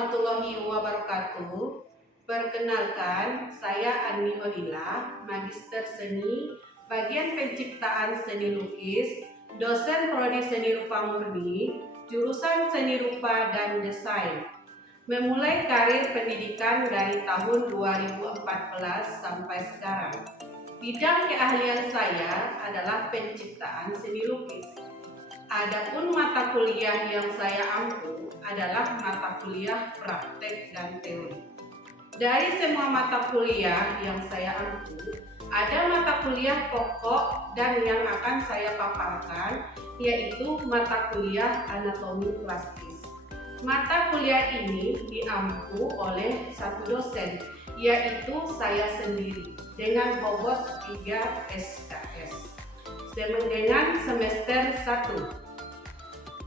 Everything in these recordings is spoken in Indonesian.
warahmatullahi wabarakatuh. Perkenalkan, saya Ani Holila, Magister Seni, Bagian Penciptaan Seni Lukis, dosen Prodi Seni Rupa Murni, jurusan Seni Rupa dan Desain. Memulai karir pendidikan dari tahun 2014 sampai sekarang. Bidang keahlian saya adalah penciptaan seni lukis. Adapun mata kuliah yang saya ampu adalah mata kuliah praktek dan teori. Dari semua mata kuliah yang saya ampu, ada mata kuliah pokok dan yang akan saya paparkan, yaitu mata kuliah anatomi plastis. Mata kuliah ini diampu oleh satu dosen, yaitu saya sendiri, dengan bobot 3 SKS. Dengan semester 1.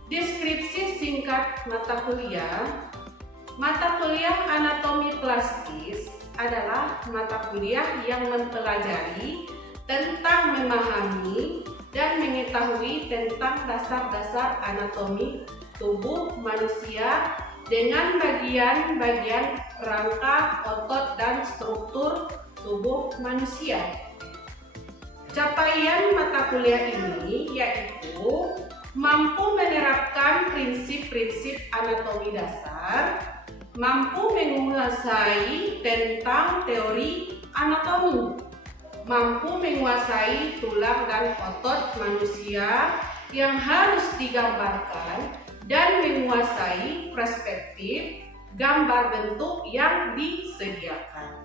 Deskripsi singkat mata kuliah anatomi plastis adalah mata kuliah yang mempelajari tentang memahami dan mengetahui tentang dasar-dasar anatomi tubuh manusia dengan bagian-bagian rangka, otot, dan struktur tubuh manusia. Capaian mata kuliah ini yaitu mampu menerapkan prinsip-prinsip anatomi dasar, mampu menguasai tentang teori anatomi, mampu menguasai tulang dan otot manusia yang harus digambarkan, dan menguasai perspektif gambar bentuk yang disediakan.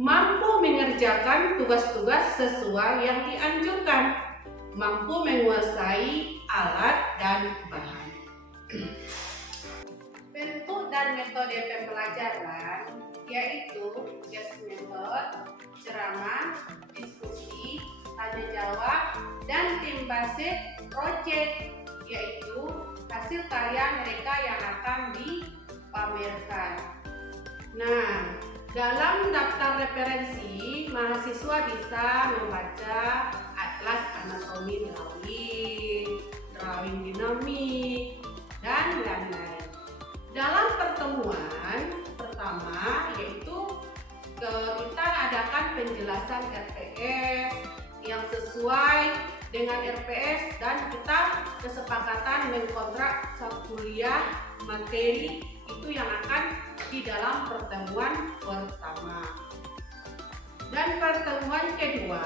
Mampu mengerjakan tugas-tugas sesuai yang dianjurkan, mampu menguasai alat dan bahan. Bentuk dan metode pembelajaran yaitu guest method, ceramah, diskusi, tanya jawab, dan tim base project, yaitu hasil karya mereka yang akan dipamerkan. Nah, dalam daftar referensi, mahasiswa bisa membaca atlas anatomi drawing dinamik, dan lain-lain. Dalam pertemuan pertama yaitu kita adakan penjelasan RPS yang sesuai dengan RPS dan kita kesepakatan mengkontrak kuliah materi itu yang akan di dalam pertemuan pertama. Dan pertemuan kedua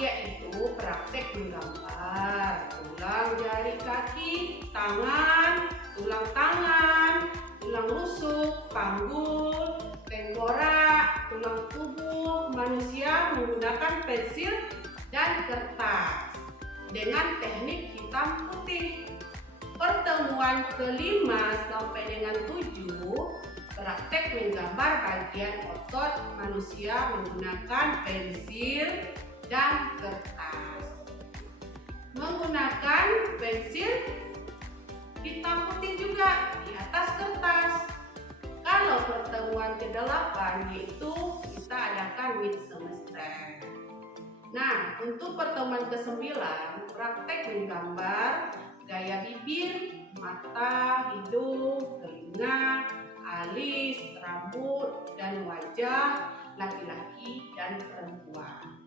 yaitu praktek menggambar tulang jari kaki, tangan, tulang tangan, tulang rusuk, panggul, tengkorak, tulang tubuh manusia menggunakan pensil dan kertas dengan teknik hitam putih. Pertemuan kelima sampai dengan 7 praktek menggambar bagian otot manusia menggunakan pensil dan kertas. Menggunakan pensil hitam putih juga di atas kertas. Kalau pertemuan ke-8 yaitu kita adakan mid semester. Nah, untuk pertemuan ke-9 praktek menggambar gaya bibir, mata, hidung, telinga, alis, rambut, dan wajah laki-laki dan perempuan.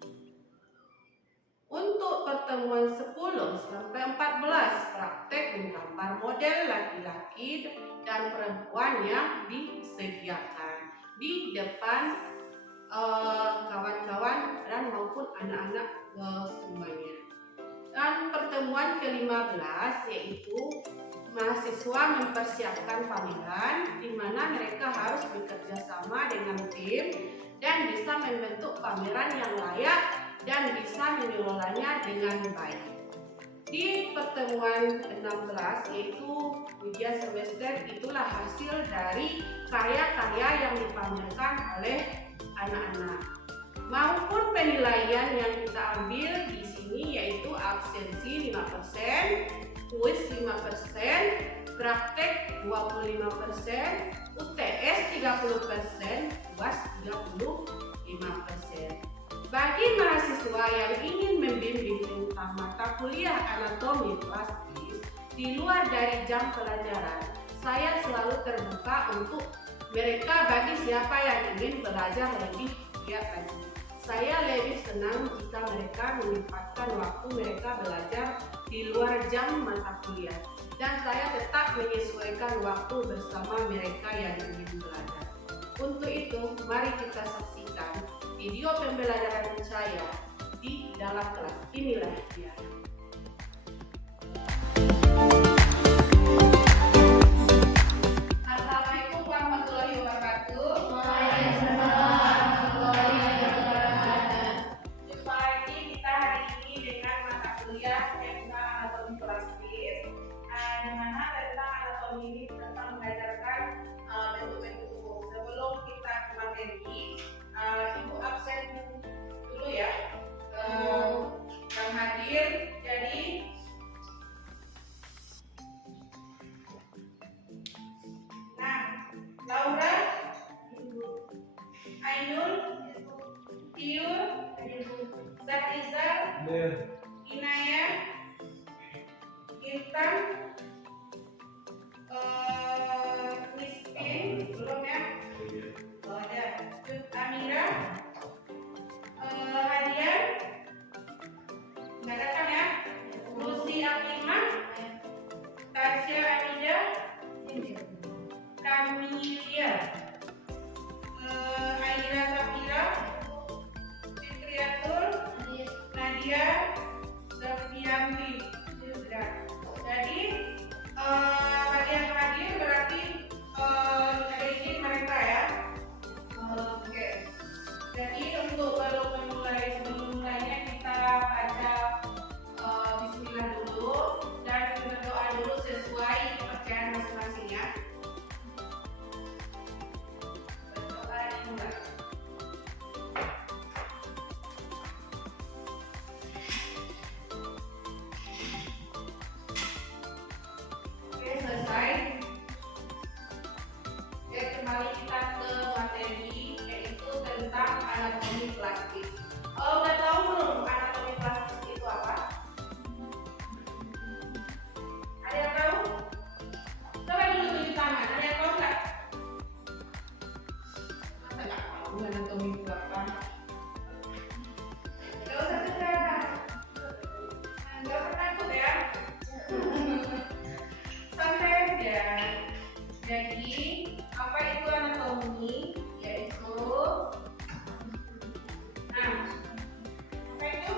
Untuk pertemuan 10 sampai 14 praktek menggambar model laki-laki dan perempuan yang disediakan di depan kawan-kawan dan maupun anak-anak semuanya. Dan pertemuan ke-15 yaitu mahasiswa mempersiapkan pameran di mana mereka harus bekerja sama dengan tim dan bisa membentuk pameran yang layak dan bisa mengelolanya dengan baik. Di pertemuan 16 yaitu ujian semester, itulah hasil dari karya-karya yang dipamerkan oleh anak-anak maupun penilaian yang kita ambil di sini yaitu absensi 5%, kuis 5%, praktek 25%, UTS 30%, UAS 35%. Bagi mahasiswa yang ingin membimbing tentang mata kuliah anatomi plastis di luar dari jam pelajaran, saya selalu terbuka untuk mereka bagi siapa yang ingin belajar lebih giat lagi. Saya lebih senang jika mereka menyempatkan waktu mereka belajar di luar jam mata kuliah. Dan saya tetap menyesuaikan waktu bersama mereka yang ingin belajar. Untuk itu, mari kita saksikan video pembelajaran saya di dalam kelas. Inilah dia. Assalamualaikum warahmatullahi wabarakatuh. Jumpa lagi kita hari ini dengan mata kuliah tentang anatomi plastis, di mana tentang anatomi ini tentang mengajarkan bentuk-bentuk tubuh. Sebelum kita ke materi, Ibu absen dulu ya, yang hadir. Jadi Laura, Ainul, Tiur, Zahizar, Inaya, Irfan, Miskin, belum ya? Oh, ada. Amira, Hadian, nggak datang ya? Lucy Afima, Tasya Amida, Kamilia, Aira Safira, Fitriatul, Nadia, Zafianti. Jadi bagi yang hadir berarti ada izin mereka ya. Oke. Jadi untuk sebelum memulainya kita baca Bismillah dulu dan berdoa dulu sesuai kepercayaan masing-masing ya. Selesai. Oke, kembali kita ke materi, yaitu tentang anatomi plastis. Udah tahu belum anatomi plastis itu apa? Ada yang tahu? Coba dulu tunjuk tangan. Ada yang tahu nggak? Masa nggak tahu anatomi itu apa? Nggak usah tegang. Nggak usah takut ya. Santai aja. Jadi, apa itu anatomi? Yaitu, apa itu?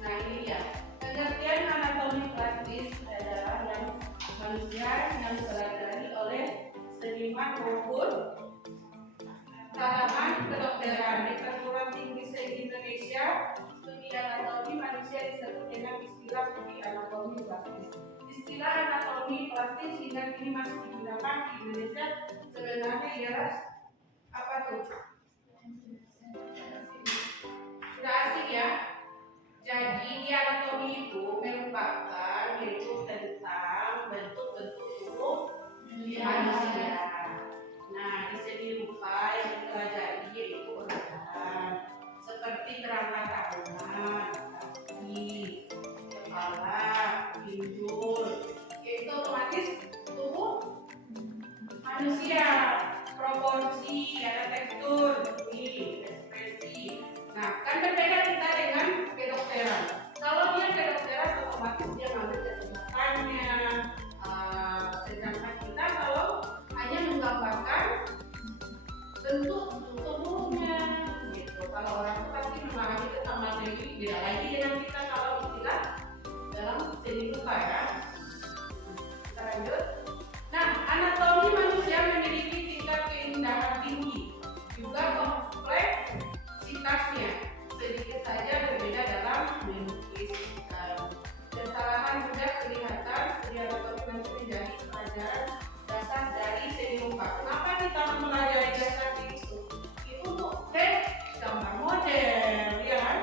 Nah, ini dia. Pengertian anatomi plastis adalah yang manusia yang dipelajari oleh seniman maupun tanaman kedokteran. Di Perguruan Tinggi se-Indonesia, studi anatomi manusia disebut dengan istilah studi anatomi plastis. Istilah anatomi plastis hingga kini masih digunakan di Indonesia. Sebenarnya ialah apa tuh? Sudah asing ya. Jadi di anatomi itu merupakan yaitu tentang bentuk-bentuk tubuh manusia. Nah, di sini rupa yang dipelajari yaitu organ seperti kerangka tangan, kaki, kepala, pinggul, yaitu otomatis tubuh manusia, proporsi, ada tekstur, ini, ekspresi. Nah, kan berbeda kita dengan kedokteran. Kalau dia kedokteran otomatis dia ngambil kesehatannya, sedangkan kita kalau hanya menggambarkan bentuk tubuhnya, gitu. Kalau orang itu pasti memahami tentang materi, beda lagi dengan kita kalau istilah dalam seni rupa ya. Kita lanjut. Nah, anatomi manusia memiliki tingkat keindahan tinggi, juga kompleksitasnya. Sedikit saja berbeda dalam melukis. Kesalahan mudah kelihatan. Studi anatomi manusia menjadi pelajaran dasar dari seni rupa. Kenapa kita mempelajari dasar itu? Itu untuk gambar model, ya kan?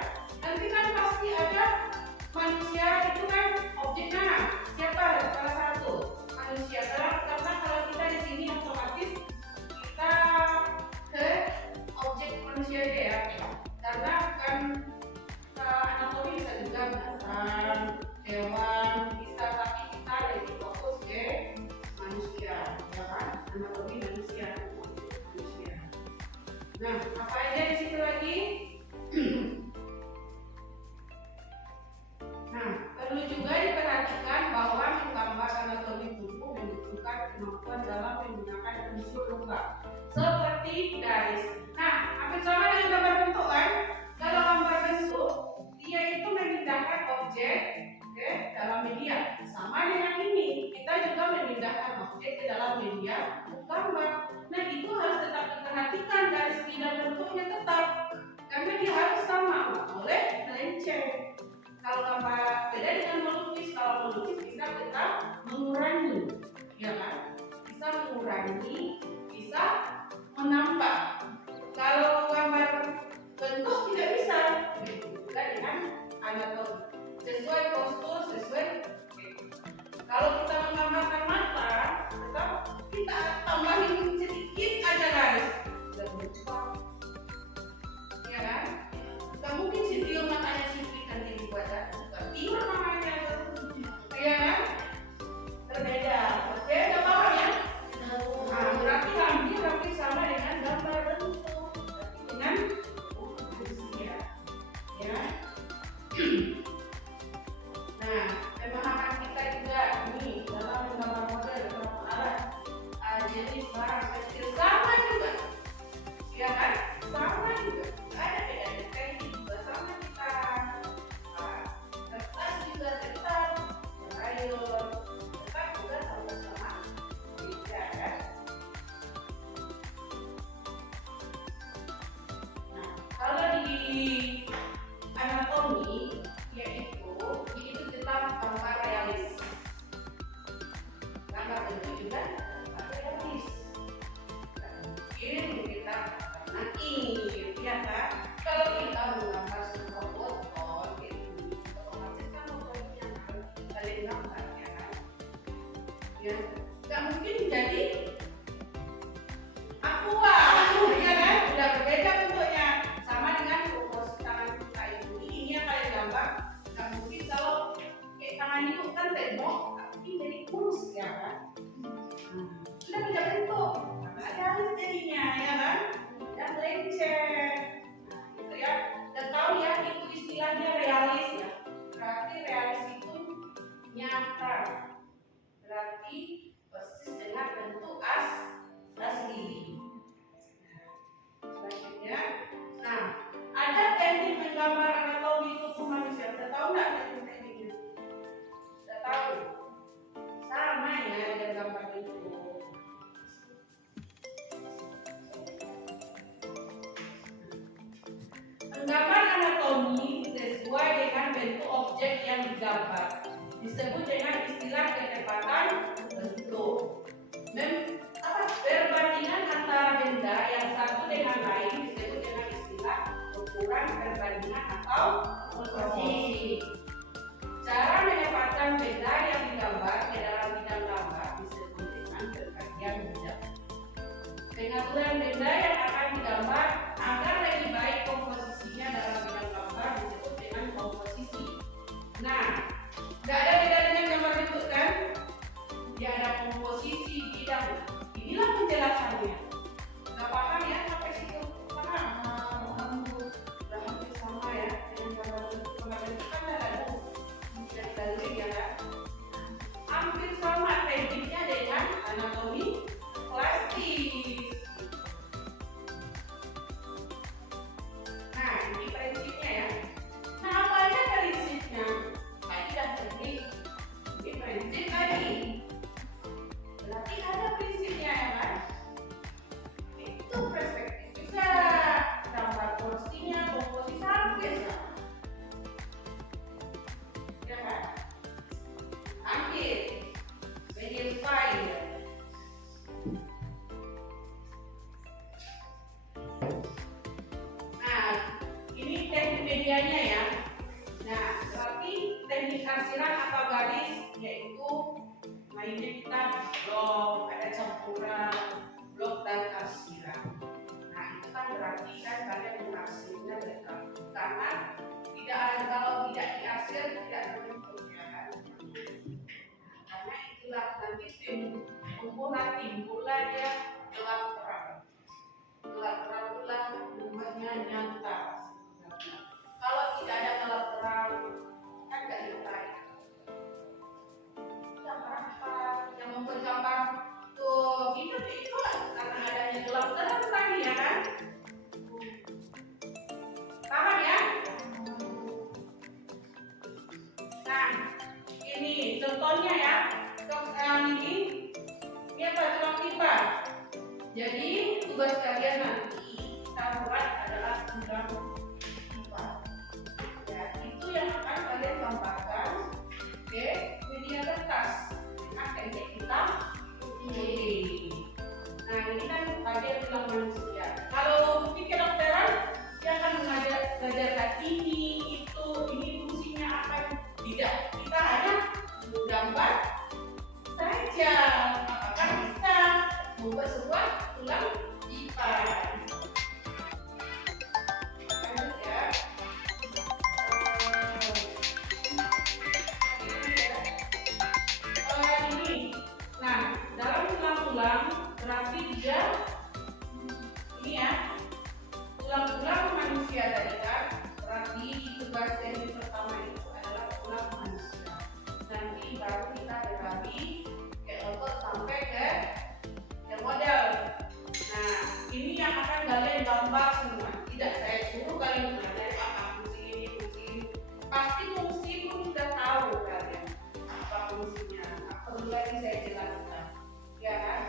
Nanti kan pas anatomi manusia. Nah, apa aja di situ lagi? Nah, perlu juga diperhatikan bahwa menggambar anatomi tubuh membutuhkan kemampuan dalam menggunakan unsur lengkap seperti garis. Nah, hampir sama dengan gambar bentuk kan? Kalau gambar bentuk, dia itu memindahkan objek ke dalam media. Sama dengan ini, kita juga memindahkan objek ke dalam media gambar. Nah, itu harus tetap diperhatikan garis bidang bentuknya tetap, karena dia harus sama, nggak boleh melenceng. Kalau gambar beda dengan melukis, kalau melukis bisa kita mengurangi, ya kan? Bisa mengurangi, bisa menambah. Kalau gambar bentuk tidak bisa, juga dengan anatomi. Sesuai postur, sesuai. Kalau kita menggambarkan mata, tetap kita tambahin sedikit aja garis. Ya kan? Gak mungkin video matanya sipit nanti dibuat tiur namanya, ya kan? Berbeda paham ya? Nah, berarti hampir sama dengan gambar bentuk, dengan ya, ya. Nah, pemahaman kita juga ini dalam menggambar model dalam alat jenis barang kecil sama juga, ya kan? Sama juga. Ada bedanya teknik juga sama kita. Kertas juga tetap rayon, tetap juga sama-sama beda kan? Nah, kalau di anatomi yaitu ini tetap gambar realis. Gambar bentuk juga gambar realis. Mungkin kita nanti ya kan, kalau kita menggambar sebuah foto gitu, otomatis kan fotonya akan saling gambar ya kan, ya nggak mungkin jadi aqua ya kan, udah berbeda bentuknya. Sama dengan proporsi tangan kita ini yang kalian gambar, nggak mungkin kalau kayak tangan itu kan tembok tapi jadi kurus ya kan. Sudah beda bentuk, nggak realis jadinya ya kan, dan lenceng. Nah, gitu ya. Dan tahu ya itu istilahnya realis ya. Berarti realis itu nyata. Berarti persis dengan bentuk asli. Selanjutnya, nah ada teknik menggambar anatomi tubuh manusia. Sudah tahu nggak tekniknya? Sudah tahu. Sama ya dengan gambar bentuk. Menggambar anatomi sesuai dengan bentuk objek yang digambar disebut dengan istilah ketepatan bentuk. Perbandingan antara benda yang satu dengan lain disebut dengan istilah ukuran perbandingan atau proporsi. Cara menempatkan benda yang digambar ke dalam bidang gambar disebut dengan pembagian bidang. Pengaturan benda yang akan digambar agar lebih baik komposisinya dalam bidang gambar disebut dengan komposisi. Nah, nggak ada beda dengan gambar bentuk kan? Dia ada komposisi bidang. Inilah penjelasannya. Nggak paham ya sampai situ? Paham? Udah hampir sama ya dengan gambar bentuk. Gambar bentuk kan ada bisa dilalui ya kan? Hampir sama tekniknya dengan anatomi plastis. Nah, ini prinsipnya ya. Nah, apa aja prinsipnya? Tadi sudah teknik. Ini prinsip tadi. Berarti ada prinsipnya ya kan? Itu perspektif bisa gambar porsinya, komposisi hampir sama. Ya kan? Hampir. Medium size. Nah, ini teknik medianya ya. Nah, berarti teknik arsiran atau garis yaitu mainnya kita blok, ada campuran blok dan arsiran. Nah, itu kan berarti kan kalian mengarsirnya karena tidak ada, kalau tidak diarsir tidak terbentuk ya kan. Karena itulah nanti tim timbullah dia gelap terang. Gelap terang itulah rumahnya nyata. Kalau tidak ada gelap terang, kan nggak nyata. Yang membuat gampang tuh hidup itu karena adanya gelap terang tadi ya kan? Paham ya? Nah, ini contohnya ya. Ini apa? Tulang pipa. Jadi tugas kalian nanti kita buat adalah tulang pipa. Ya, itu yang akan kalian gambarkan ke media kertas. Teknik hitam putih. Nah, ini kan bagian tulang manusia. Kalau di kedokteran dia akan mengajarkan ini fungsinya apa. Tidak, kita hanya menggambar saja. Apakah bisa membuat sebuah tulang pipa? Lanjut ya. Nah, dalam tulang-tulang berarti dia ini ya, tulang-tulang manusia tadi kan, berarti tugas yang pertama itu adalah tulang manusia. Nanti baru kita berlari ke otot sampai ke model. Nah, ini yang akan kalian gambar semua. Tidak saya suruh kalian belajar apa fungsi ini, fungsi ini. Pasti fungsi pun sudah tahu kalian apa fungsinya. Nah, perlu lagi saya jelaskan. Ya kan?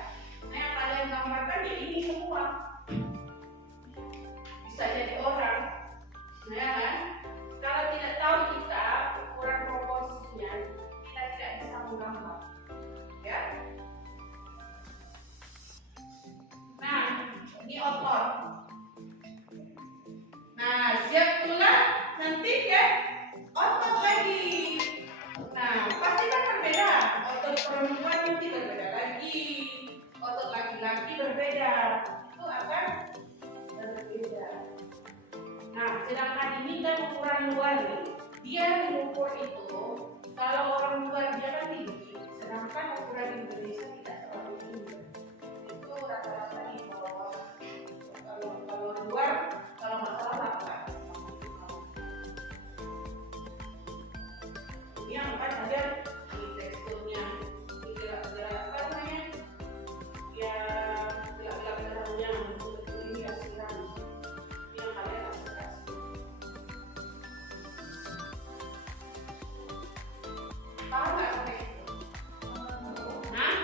Nah, yang kalian gambarkan ya ini semua. Bisa jadi orang. Ya kan? Kalau tidak tahu kita ukuran proporsinya, kita tidak bisa menggambar. Ya. Nah, ini otot. Nah, siap tulang, nanti ya otot lagi. Nah, pasti kan berbeda. Otot perempuan nanti berbeda lagi. Otot laki-laki berbeda. Itu akan berbeda. Nah, sedangkan ini kan ukuran luar nih. Dia mengukur itu, kalau orang luar dia kan tinggi, sedangkan ukuran Indonesia tidak terlalu tinggi. Itu rata-rata di bawah. Kalau luar, kalau masalah apa? Ini yang apa saja di teksturnya, di gerak-gerak apa namanya? Ya, gerak-gerak darahnya, ini ya siram. Ini yang kalian observasi. Paham nggak sampai itu? Nah,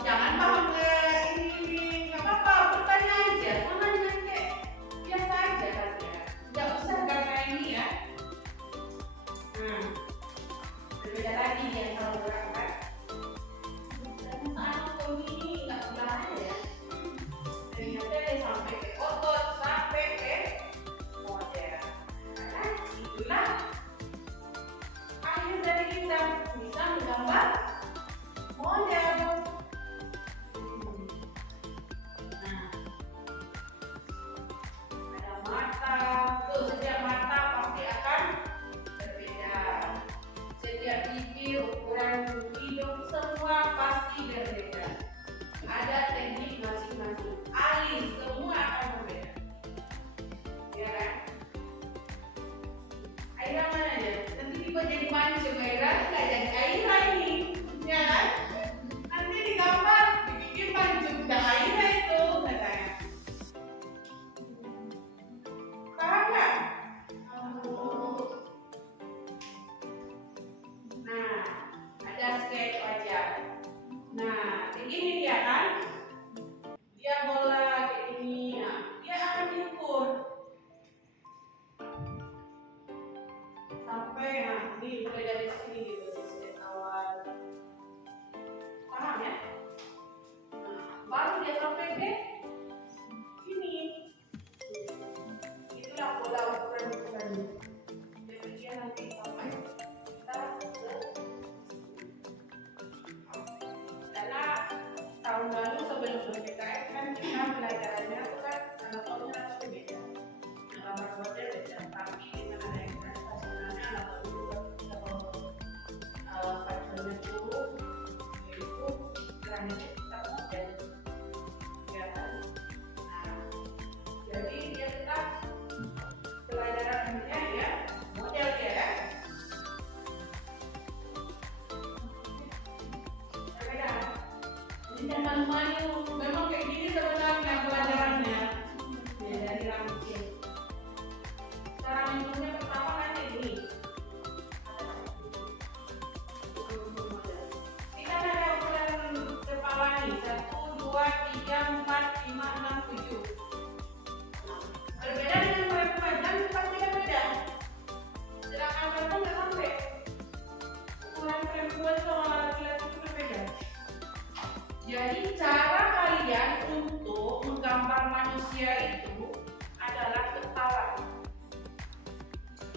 jangan paham ke ini perempuan sama laki-laki itu berbeda. Jadi cara kalian untuk menggambar manusia itu adalah kepala.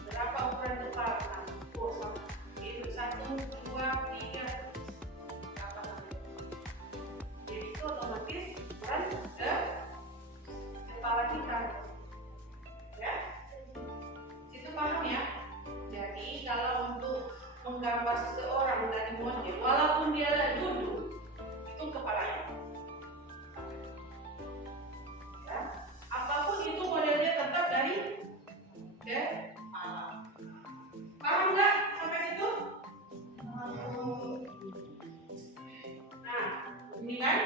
Berapa ukuran kepala? Oh, sama. Itu 1, 2, 3. Jadi itu otomatis ukuran kepala kita. Ya? Situ paham ya? Jadi kalau untuk menggambar seseorang dari model, walaupun dia duduk, itu kepalanya. Ya? Apapun itu modelnya tetap dari kepala. Paham nggak sampai situ? Nah, ini kan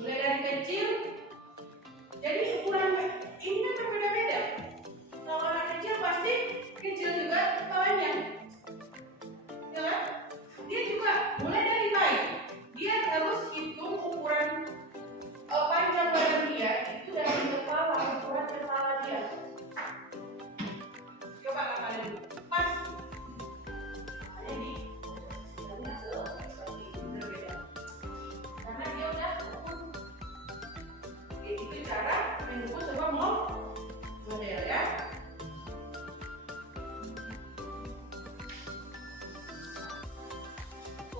mulai dari kecil. Jadi ukuran ini kan berbeda-beda. Kalau anak kecil pasti kecil juga kepalanya. Ya kan? Dia juga mulai dari bayi. Dia harus hitung ukuran panjang badan dia itu dari kepala, ukuran kepala dia. Coba kalian pas. Ini seperti itu berbeda. Karena dia udah itu cara mengukur sebuah model ya.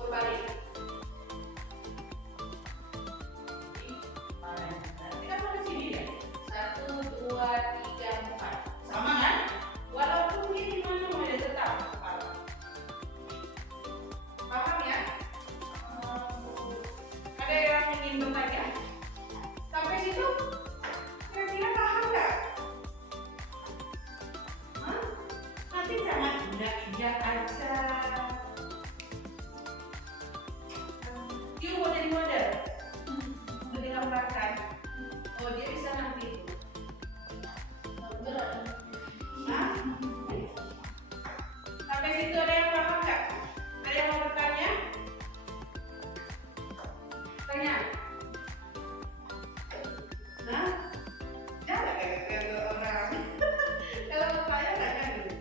Balik. Nanti kan mau ke sini ya. 1, 2, 3, 4. Sama kan? Walaupun ini mana model tetap kepala. Paham ya? Ada yang ingin bertanya? Sampai situ? Kira-kira paham nggak? Nanti jangan indah-indah aja. Dia mau jadi model, mau digambarkan. Oh, dia bisa nanti itu. Nah, sampai situ ada yang paham nggak? Ada yang mau bertanya? Tanya. Nah, jangan kayak orang. Kalau bertanya nggak jadi.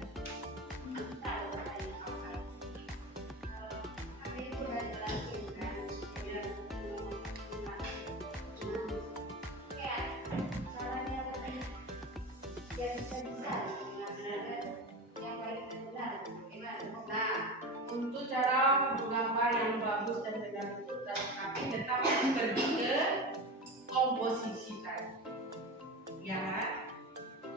Nah, untuk cara menggambar yang bagus dan benar itu tapi tetap pergi ke komposisi tadi. Ya kan?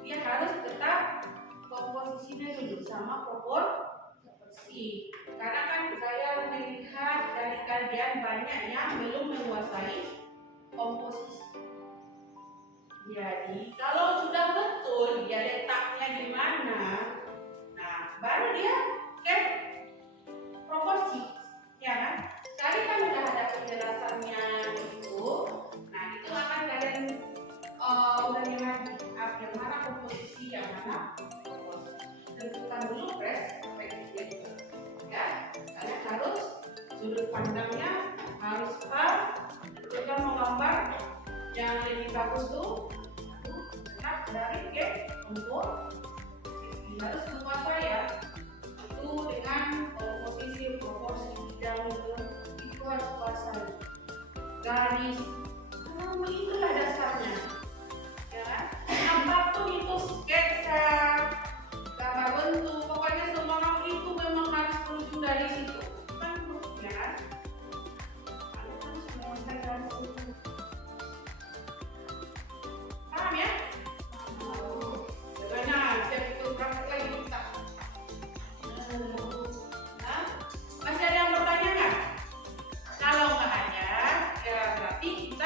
Dia harus tetap komposisinya dulu sama proporsi. Karena kan saya melihat dari kalian banyak yang belum menguasai komposisi. Jadi kalau sudah betul dia letaknya di mana, nah baru dia ke proporsi, ya kan? Kali kan udah ada penjelasannya itu, nah itu akan kalian ulangi lagi yang mana komposisi, yang mana proporsi. Tentukan dulu perspektifnya, ya. Kalian harus sudut pandangnya harus pas. Kita mau gambar yang lebih bagus tuh dari komposisi, harus menguasai ya itu dengan komposisi proporsi bidang itu harus kuasai garis, itulah dasarnya ya. Apapun itu sketsa, gambar bentuk, pokoknya semua orang itu memang harus menuju dari situ kan ya. Harus menguasai garis itu. Paham ya? Bagaimana? Siap itu praktek lagi kita. Masih ada yang bertanya nggak? Kalau nggak ada, ya berarti kita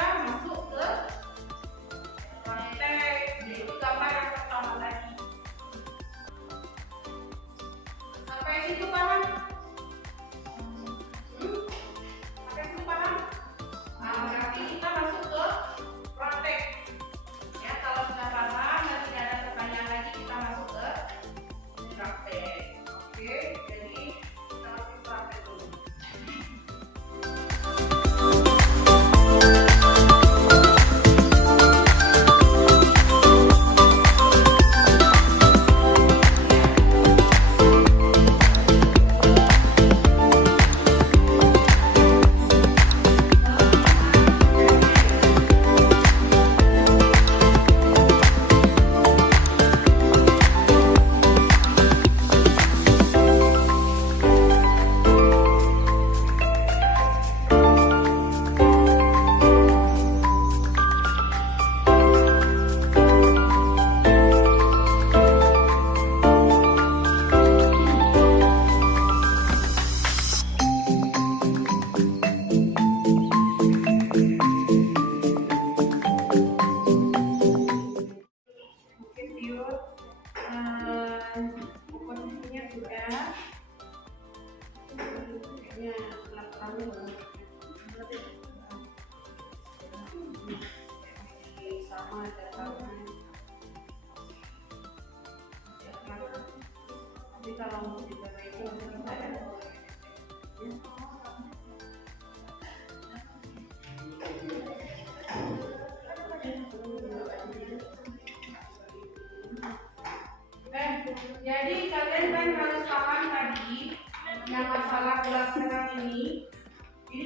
masalah belakang ini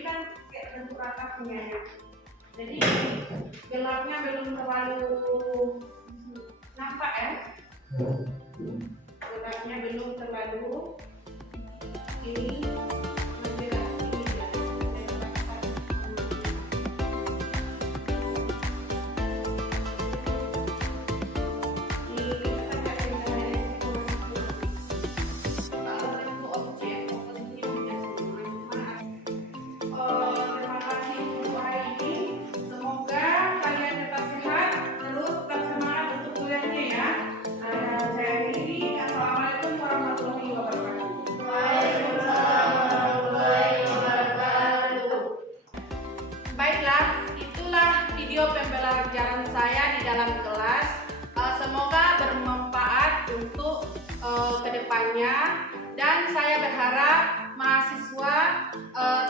kan kayak bentuk ratapnya ya. Jadi gelapnya belum terlalu nampak ya. Gelapnya belum terlalu ini. Baiklah, itulah video pembelajaran saya di dalam kelas. Semoga bermanfaat untuk kedepannya, dan saya berharap mahasiswa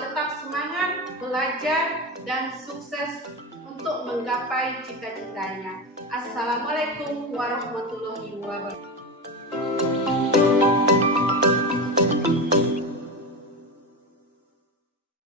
tetap semangat belajar dan sukses untuk menggapai cita-citanya. Assalamualaikum warahmatullahi wabarakatuh.